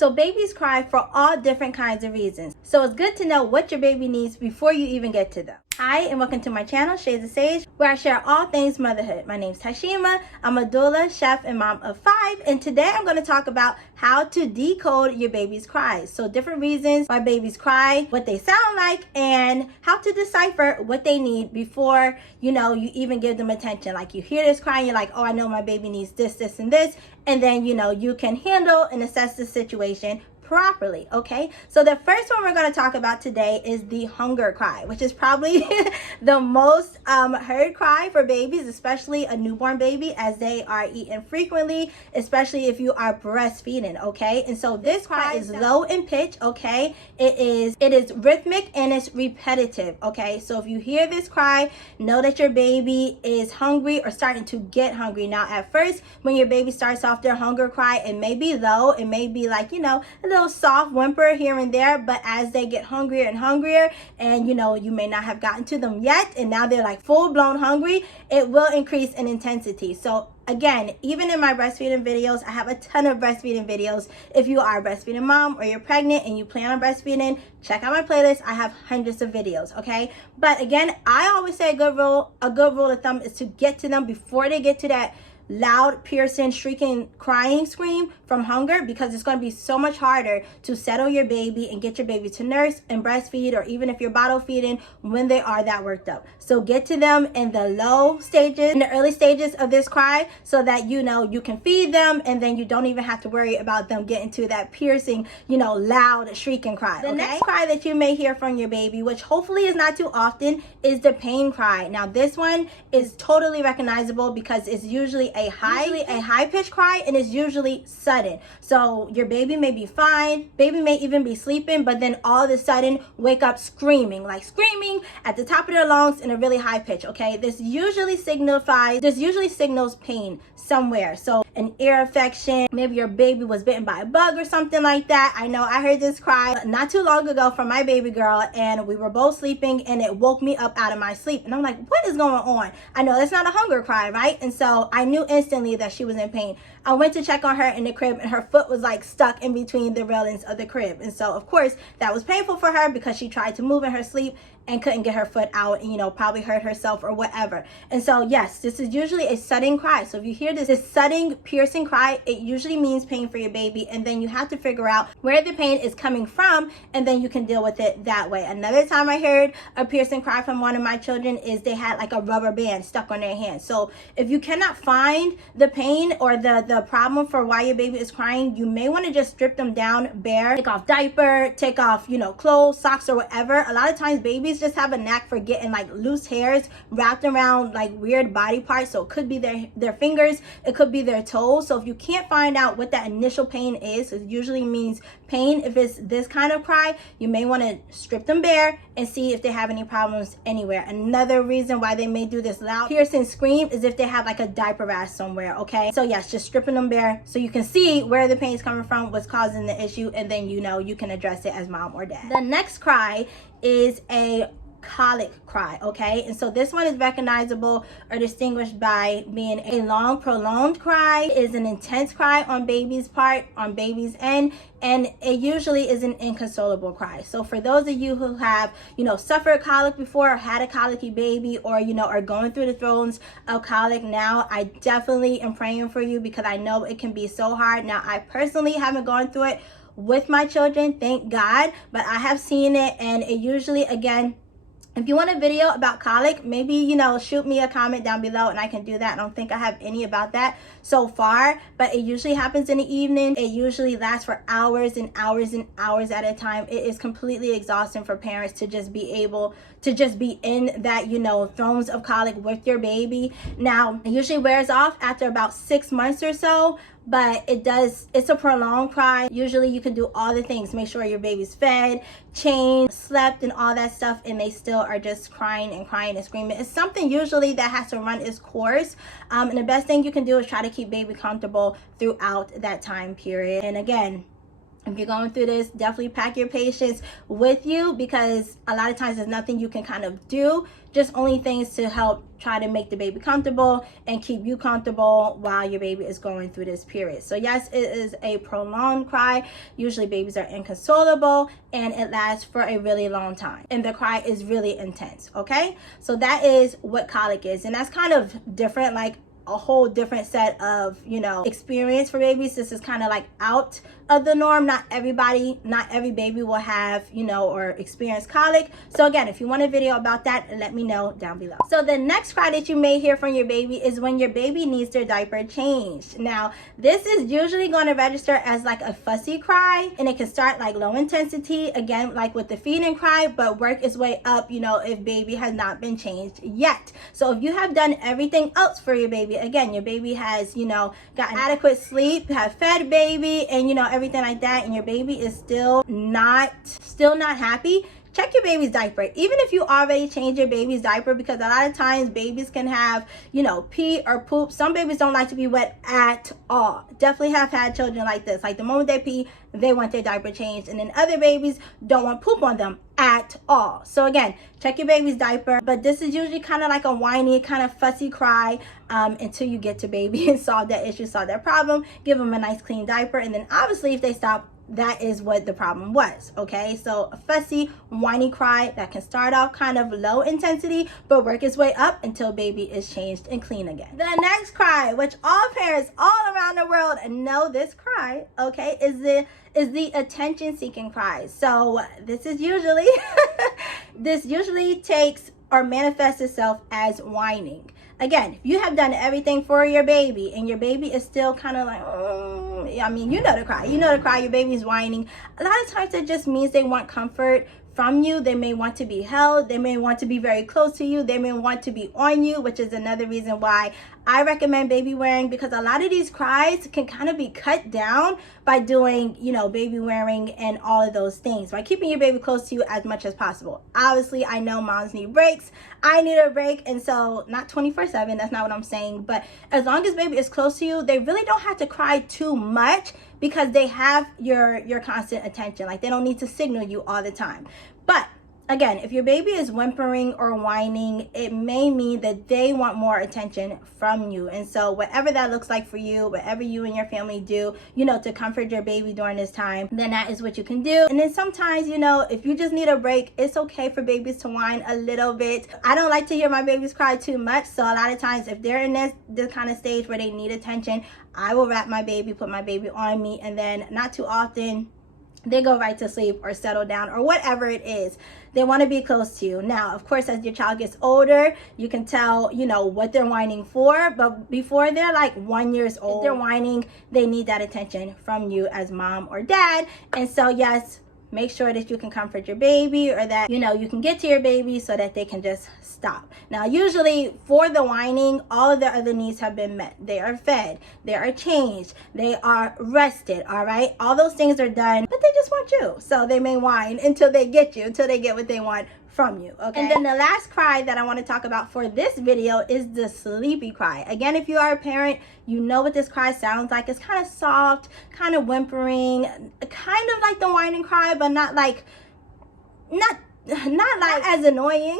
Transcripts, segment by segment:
So babies cry for all different kinds of reasons. So it's good to know what your baby needs before you even get to them. Hi, and welcome to my channel, Shades of Sage, where I share all things motherhood. My name is Tashima. I'm a doula, chef, and mom of 5. And today I'm going to talk about how to decode your baby's cries. So different reasons why babies cry, what they sound like, and how to decipher what they need before, you even give them attention. Like you hear this cry, and you're like, oh, I know my baby needs this, this, and this. And then, you can handle and assess the situation properly. Okay, so the first one we're going to talk about today is the hunger cry, which is probably the most heard cry for babies, especially a newborn baby, as they are eating frequently, especially if you are breastfeeding. Okay, and so this cry is low in pitch. Okay, it is rhythmic and it's repetitive. Okay, so if you hear this cry, know that your baby is hungry or starting to get hungry. Now at first, when your baby starts off their hunger cry, it may be low, it may be like, a little soft whimper here and there, but as they get hungrier and hungrier, and you may not have gotten to them yet, and now they're like full-blown hungry, it will increase in intensity. So again, even in my breastfeeding videos, I have a ton of breastfeeding videos. If you are a breastfeeding mom or you're pregnant and you plan on breastfeeding, check out my playlist. I have hundreds of videos. Okay, but again, I always say a good rule of thumb is to get to them before they get to that loud, piercing, shrieking, crying scream from hunger, because it's going to be so much harder to settle your baby and get your baby to nurse and breastfeed, or even if you're bottle feeding, when they are that worked up. So get to them in the low stages, in the early stages of this cry, so that you can feed them, and then you don't even have to worry about them getting to that piercing, loud, shrieking cry. The next cry that you may hear from your baby, which hopefully is not too often, is the pain cry. Now this one is totally recognizable because it's usually a high pitched cry, and it's usually sudden. So your baby may be fine, baby may even be sleeping, but then all of a sudden wake up screaming at the top of their lungs in a really high pitch. Okay, this usually signals pain somewhere. So an ear infection, maybe your baby was bitten by a bug or something like that. I know I heard this cry not too long ago from my baby girl, and we were both sleeping, and it woke me up out of my sleep, and I'm like, what is going on? I know that's not a hunger cry, right? And so I knew instantly that she was in pain. I went to check on her in the crib, and her foot was like stuck in between the railings of the crib, and so of course that was painful for her because she tried to move in her sleep and couldn't get her foot out, and probably hurt herself or whatever. And so yes, this is usually a sudden cry. So if you hear this sudden piercing cry, it usually means pain for your baby, and then you have to figure out where the pain is coming from, and then you can deal with it that way. Another time I heard a piercing cry from one of my children is they had like a rubber band stuck on their hand. So if you cannot find the pain or the problem for why your baby is crying, you may want to just strip them down bare, take off diaper, take off clothes, socks, or whatever. A lot of times babies just have a knack for getting like loose hairs wrapped around like weird body parts. So it could be their fingers, it could be their toes. So if you can't find out what that initial pain is, it usually means pain. If it's this kind of cry, you may want to strip them bare and see if they have any problems anywhere. Another reason why they may do this loud piercing scream is if they have like a diaper rash somewhere. Okay, so yes, just stripping them bare so you can see where the pain is coming from, what's causing the issue, and then you can address it as mom or dad. The next cry is a colic cry. Okay, and so this one is recognizable or distinguished by being a long, prolonged cry. It is an intense cry on baby's part, on baby's end, and it usually is an inconsolable cry. So for those of you who have suffered colic before, or had a colicky baby, or are going through the throes of colic now, I definitely am praying for you, because I know it can be so hard. Now I personally haven't gone through it with my children, thank God, but I have seen it, and it usually, again, if you want a video about colic, maybe, shoot me a comment down below and I can do that. I don't think I have any about that so far, but it usually happens in the evening. It usually lasts for hours and hours and hours at a time. It is completely exhausting for parents to just be able to just be in that, throes of colic with your baby. Now, it usually wears off after about 6 months or so, but it's a prolonged cry. Usually you can do all the things, make sure your baby's fed, changed, slept, and all that stuff, and they still are just crying and screaming. It's something usually that has to run its course, and the best thing you can do is try to keep baby comfortable throughout that time period. And again, If you're going through this, definitely pack your patience with you, because a lot of times there's nothing you can kind of do, just only things to help try to make the baby comfortable and keep you comfortable while your baby is going through this period. So yes, it is a prolonged cry. Usually babies are inconsolable and it lasts for a really long time, and the cry is really intense. Okay, so that is what colic is, and that's kind of different, like a whole different set of, you know, experience for babies. This is kind of like out of the norm. Not every baby will have, you know, or experience colic. So again, if you want a video about that, let me know down below. So the next cry that you may hear from your baby is when your baby needs their diaper changed. Now this is usually going to register as like a fussy cry, and it can start like low intensity, again like with the feeding cry, but work its way up, you know, if baby has not been changed yet. So if you have done everything else for your baby, again, your baby has, you know, gotten adequate sleep, have fed baby, and you know, everything like that, and your baby is still not happy, check your baby's diaper. Even if you already changed your baby's diaper, because a lot of times babies can have, you know, pee or poop. Some babies don't like to be wet at all. Definitely have had children like this, like the moment they pee, they want their diaper changed, and then other babies don't want poop on them at all. So again, check your baby's diaper, but this is usually kind of like a whiny, kind of fussy cry until you get to baby and solve that issue, solve that problem, give them a nice clean diaper, and then obviously if they stop, that is what the problem was. Okay, so a fussy, whiny cry that can start off kind of low intensity but work its way up until baby is changed and clean again. The next cry, which all parents all around the world know this cry, okay, is the attention seeking cry. So this is usually this usually takes or manifests itself as whining. Again, if you have done everything for your baby and your baby is still kind of like, I mean, you know the cry. You know the cry. Your baby's whining. A lot of times it just means they want comfort from you. They may want to be held. They may want to be very close to you. They may want to be on you, which is another reason why I recommend baby wearing, because a lot of these cries can kind of be cut down by doing, you know, baby wearing and all of those things, by keeping your baby close to you as much as possible. Obviously, I know moms need breaks. I need a break, and so not 24/7, that's not what I'm saying, but as long as baby is close to you, they really don't have to cry too much, because they have your constant attention. Like, they don't need to signal you all the time. But again, if your baby is whimpering or whining, it may mean that they want more attention from you. And so whatever that looks like for you, whatever you and your family do, you know, to comfort your baby during this time, then that is what you can do. And then sometimes, you know, if you just need a break, it's okay for babies to whine a little bit. I don't like to hear my babies cry too much. So a lot of times if they're in this kind of stage where they need attention, I will wrap my baby, put my baby on me, and then not too often they go right to sleep or settle down or whatever it is. They want to be close to you. Now, of course, as your child gets older, you can tell, you know, what they're whining for. But before they're like 1 year old, if they're whining, they need that attention from you as mom or dad. And so, yes, make sure that you can comfort your baby, or that, you know, you can get to your baby so that they can just stop. Now, usually for the whining, all of their other needs have been met. They are fed, they are changed, they are rested, all right? All those things are done, but they just want you. So they may whine until they get you, until they get what they want from you, okay? And then the last cry that I want to talk about for this video is the sleepy cry. Again, if you are a parent, you know what this cry sounds like. It's kind of soft, kind of whimpering, kind of like the whining cry, but not like as annoying.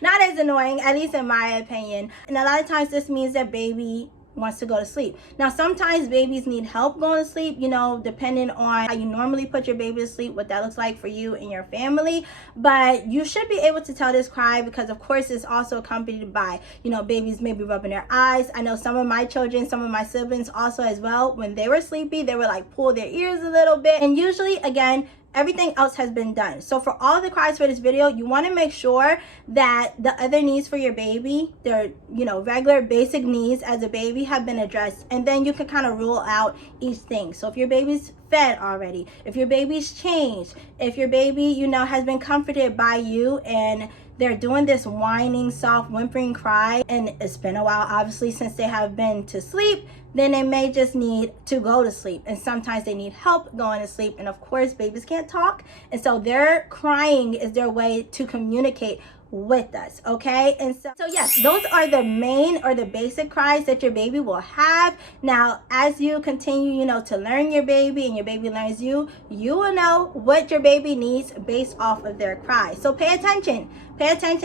Not as annoying, at least in my opinion. And a lot of times this means that baby wants to go to sleep. Now, sometimes babies need help going to sleep, you know, depending on how you normally put your baby to sleep, what that looks like for you and your family. But you should be able to tell this cry, because of course it's also accompanied by, you know, babies maybe rubbing their eyes. I know some of my children, some of my siblings also as well, when they were sleepy, they would like pull their ears a little bit. And usually, again, everything else has been done. So for all the cries for this video, you want to make sure that the other needs for your baby, their, you know, regular basic needs as a baby, have been addressed. And then you can kind of rule out each thing. So if your baby's fed already, if your baby's changed, if your baby, you know, has been comforted by you and they're doing this whining, soft, whimpering cry, and it's been a while, obviously, since they have been to sleep, then they may just need to go to sleep. And sometimes they need help going to sleep. And of course, babies can't talk. And so their crying is their way to communicate with us, okay? And so yes, those are the main or the basic cries that your baby will have. Now, as you continue, you know, to learn your baby and your baby learns you, you will know what your baby needs based off of their cries. So pay attention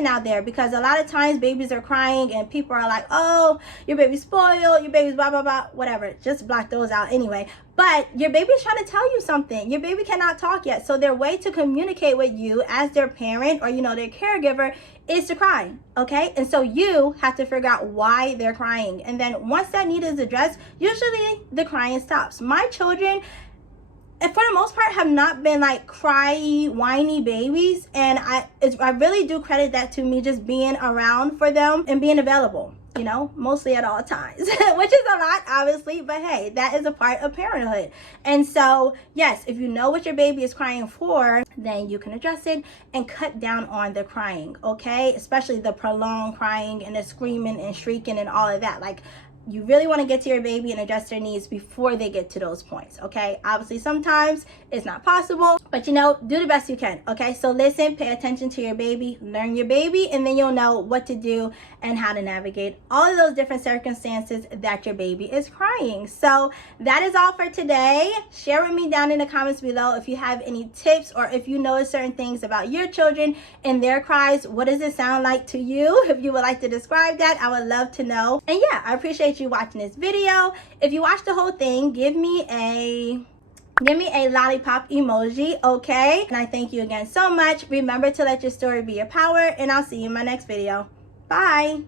out there, because a lot of times babies are crying and people are like, oh, your baby's spoiled, your baby's blah, blah, blah, whatever. Just block those out anyway. But your baby's trying to tell you something. Your baby cannot talk yet. So their way to communicate with you as their parent or, you know, their caregiver is to cry, okay? And so you have to figure out why they're crying. And then once that need is addressed, usually the crying stops. My children, and for the most part, have not been like cry, whiny babies. And I really do credit that to me just being around for them and being available, you know, mostly at all times, which is a lot, obviously, but hey, that is a part of parenthood. And so, yes, if you know what your baby is crying for, then you can address it and cut down on the crying, okay? Especially the prolonged crying and the screaming and shrieking and all of that. Like, you really want to get to your baby and address their needs before they get to those points, okay? Obviously, sometimes it's not possible, but you know, do the best you can, okay? So listen, pay attention to your baby, learn your baby, and then you'll know what to do and how to navigate all of those different circumstances that your baby is crying. So that is all for today. Share with me down in the comments below if you have any tips or if you know certain things about your children and their cries. What does it sound like to you? If you would like to describe that, I would love to know. And yeah, I appreciate you watching this video. If you watched the whole thing, give me a lollipop emoji, okay? And I thank you again so much. Remember to let your story be your power, and I'll see you in my next video. Bye.